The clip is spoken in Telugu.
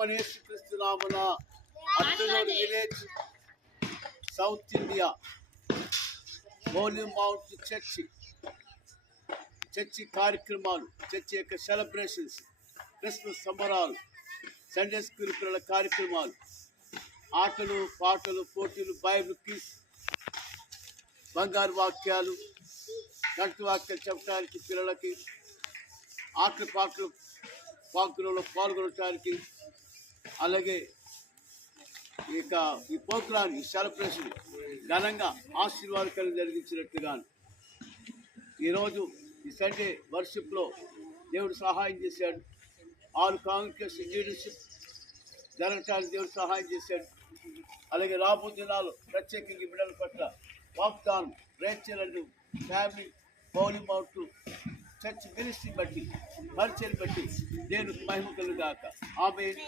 ప్రభువైన యేసుక్రీస్తు నామమున Attanur village south India holy mount church కార్యక్రమాలు, చర్చి యొక్క సెలబ్రేషన్స్, క్రిస్మస్ సంబరాలు, సండే స్కూల్ పిల్లల కార్యక్రమాలు, ఆటలు పాటలు పోటీలు, బైబిల్ క్విజ్, బంగారు వాక్యాలు, కంటి వాక్యాలు చెప్పడానికి పిల్లలకి, ఆటలు పాటలు పాకులలో పాల్గొనడానికి, అలాగే ఈ ప్రోగ్రాం ఈ సెలబ్రేషన్ ఘనంగా ఆశీర్వాదకరంగా జరిగించినట్టుగాను ఈరోజు ఈ సండే వర్షిప్లో దేవుడు సహాయం చేశాడు. ఆల్ కాంగ్రెగేషన్ లీడర్షిప్ జరగటానికి దేవుడు సహాయం చేశాడు. అలాగే రాబోయే దినాలు ప్రత్యేకంగా బిడ్డల పట్ల వాగ్దానం రేచలను family holy mount church ministry బట్టి పరిచయం బట్టి దేవునికి మహిమ కలుగాక. ఆమేన్.